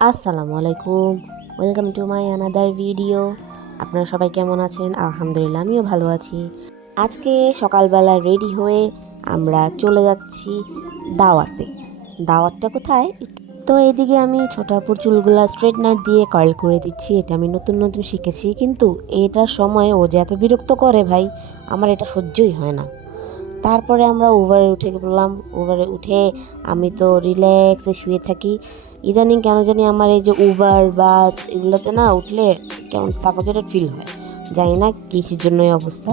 আসসালামু আলাইকুম welcome to my another video আপনারা সবাই কেমন আছেন? আলহামদুলিল্লাহ, আমিও ভালো আছি। আজকে সকালবেলা রেডি হয়ে আমরা চলে যাচ্ছি দাওয়াতে। দাওয়াতটা কোথায়? তো এদিকে আমি ছোটাপুর চুলগুলা স্ট্রেটনার দিয়ে কার্ল করে দিচ্ছি। এটা আমি নতুন নতুন শিখেছি। কিন্তু এটার সময় ও যে এত বিরক্ত করে ভাই, আমার এটা সহ্যই হয় না। তারপরে আমরা ওভারে উঠে পড়লাম ওভারে উঠে আমি তো রিল্যাক্সে শুয়ে থাকি। ইদানিং কেন জানি আমার এই যে উবার বাস এগুলোতে না উঠলে কেমন সাফোকেটেড ফিল হয়। জানি না কিসের জন্যই অবস্থা।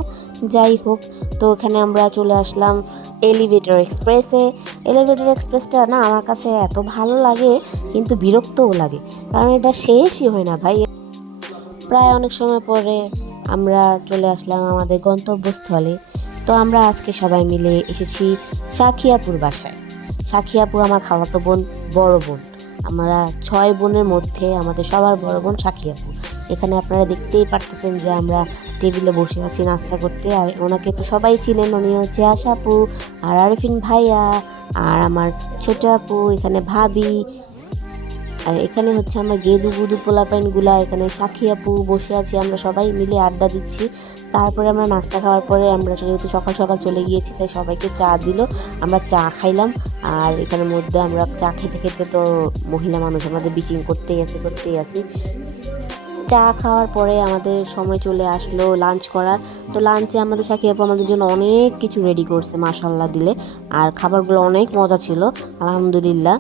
যাই হোক, তো এখানে আমরা চলে আসলাম এলিভেটর এক্সপ্রেসে এলিভেটর এক্সপ্রেসটা না আমার কাছে এত ভালো লাগে, কিন্তু বিরক্তও লাগে। কারণ এটা শেষই হয় না ভাই। প্রায় অনেক সময় পরে আমরা চলে আসলাম আমাদের গন্তব্যস্থলে। তো আমরা আজকে সবাই মিলে এসেছি সাখিয়াপুর বাসায়। সাখিয়াপু আমার খালাতো বোন, বড় বোন। আমরা ছয় বোনের মধ্যে আমাদের সবার বড় বোন সাখিয়াপু এখানে আপনারা দেখতেই পারতেছেন যে আমরা টেবিলে বসে আছি নাস্তা করতে আর ওনাকে তো সবাই চিনেন, উনি হচ্ছে আশাপু, আর আরিফিন ভাইয়া, আর আমার ছোট আপু, এখানে ভাবি আর এখানে হচ্ছে আমার গেদু গুদু পোলাপাইনগুলা এখানে সাক্ষী আপু বসে আছি, আমরা সবাই মিলে আড্ডা দিচ্ছি। তারপরে আমরা নাস্তা খাওয়ার পরে আমরা যেহেতু সকাল সকাল চলে গিয়েছি, তাই সবাইকে চা দিল, আমরা চা খাইলাম। আর এখানের মধ্যে আমরা চা খেতে খেতে তো মহিলা মানুষ আমাদের বিচিং করতেই আছে করতেই আছি চা খাওয়ার পরে আমাদের সময় চলে আসলো লাঞ্চ করার। তো লাঞ্চে আমাদের সাথে আপু আমাদের জন্য অনেক কিছু রেডি করছে মাসাল্লাহ দিলে। আর খাবারগুলো অনেক মজা ছিল, আলহামদুলিল্লাহ।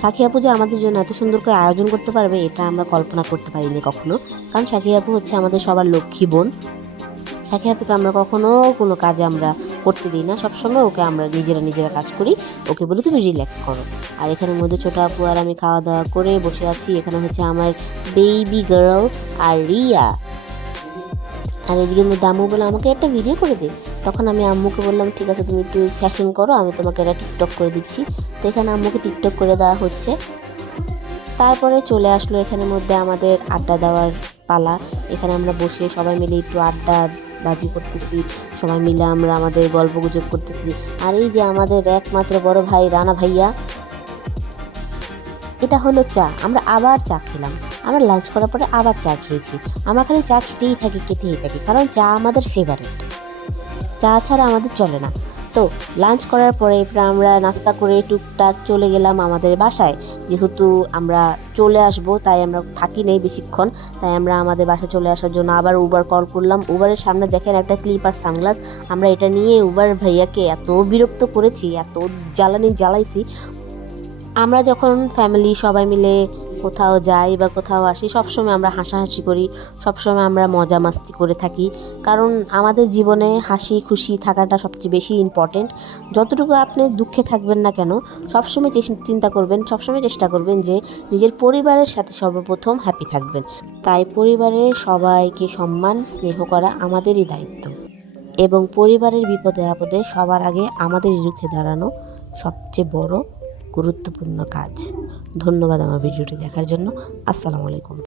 সাথী আপু যে আমাদের জন্য এত সুন্দর করে আয়োজন করতে পারবে, এটা আমরা কল্পনা করতে পারিনি কখনো। কারণ সাথী আপু হচ্ছে আমাদের সবার লক্ষ্মী বোন। সাথী আপুকে আমরা কখনো কোনো কাজে আমরা করতে দিই না। সবসময় ওকে আমরা নিজেরা নিজেরা কাজ করি। ওকে বলি তুমি রিল্যাক্স করো। আর এখানের মধ্যে ছোটো আপু আর আমি খাওয়া দাওয়া করে বসে আছি। এখানে হচ্ছে আমার বেবি গার্ল আর রিয়া আর এদিকে মধ্যে আম্মু বলে, আমাকে একটা ভিডিও করে দে। তখন আমি আম্মুকে বললাম, ঠিক আছে, তুমি একটু ফ্যাশন করো, আমি তোমাকে এটা টিকটক করে দিচ্ছি। তো এখানে আম্মুকে টিকটক করে দেওয়া হচ্ছে। তারপরে চলে আসলো এখানের মধ্যে আমাদের আড্ডা দেওয়ার পালা। এখানে আমরা বসে সবাই মিলে একটু আড্ডা বাজি করতেছি, সবাই মিলে আমরা আমাদের গল্প গুজব করতেছি। আর এই যে আমাদের একমাত্র বড় ভাই রানা ভাইয়া, এটা হলো চা। আমরা আবার চা খেলাম। আমরা লাঞ্চ করার পরে আবার চা খেয়েছি। আমরা খালি চা খেতেই থাকি খেতেই থাকি, কারণ চা আমাদের ফেভারিট চা ছাড়া আমাদের চলে না। তো লাঞ্চ করার পরে এরপরে আমরা নাস্তা করে টুকটাক চলে গেলাম আমাদের বাসায়। যেহেতু আমরা চলে আসব, তাই আমরা থাকি নেই বেশিক্ষণ। তাই আমরা আমাদের বাসায় চলে আসার জন্য আবার উবার কল করলাম। উবারের সামনে দেখেন একটা ক্লিপ আর সানগ্লাস আমরা এটা নিয়ে উবার ভাইয়াকে এত বিরক্ত করেছি, এত জ্বালানি জ্বালাইছি। আমরা যখন ফ্যামিলি সবাই মিলে কোথাও যাই বা কোথাও আসি, সবসময় আমরা হাসাহাসি করি, সবসময় আমরা মজা মাস্তি করে থাকি। কারণ আমাদের জীবনে হাসি, খুশি থাকাটা সবচেয়ে বেশি ইম্পর্টেন্ট যতটুকু আপনি দুঃখে থাকবেন না কেন, সবসময় চিন্তা করবেন, সবসময় চেষ্টা করবেন যে নিজের পরিবারের সাথে সর্বপ্রথম হ্যাপি থাকবেন। তাই পরিবারের সবাইকে সম্মান, স্নেহ করা আমাদেরই দায়িত্ব। এবং পরিবারের বিপদে আপদে সবার আগে আমাদেরই রুখে দাঁড়ানো সবচেয়ে বড় গুরুত্বপূর্ণ কাজ। ধন্যবাদ আমার ভিডিওটি দেখার জন্য। আসসালামু আলাইকুম।